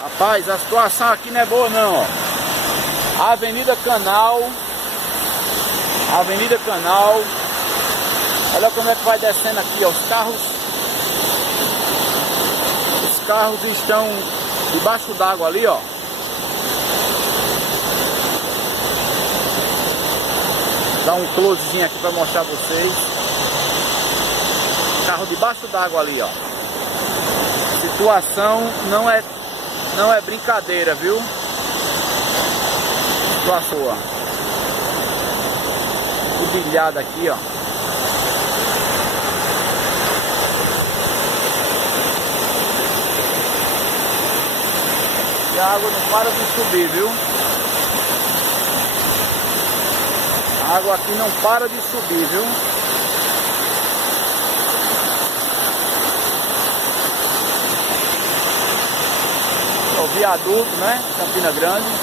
Rapaz, a situação aqui não é boa não, ó. Avenida Canal. Olha como é que vai descendo aqui, ó. Os carros estão debaixo d'água ali, ó. Vou dar um closezinho aqui para mostrar pra vocês. Carro debaixo d'água ali, ó. A situação não é brincadeira, viu? Situação, ó. Bilhada aqui, ó. E a água não para de subir, viu? A água aqui não para de subir, viu? É o viaduto, né? Campina Grande.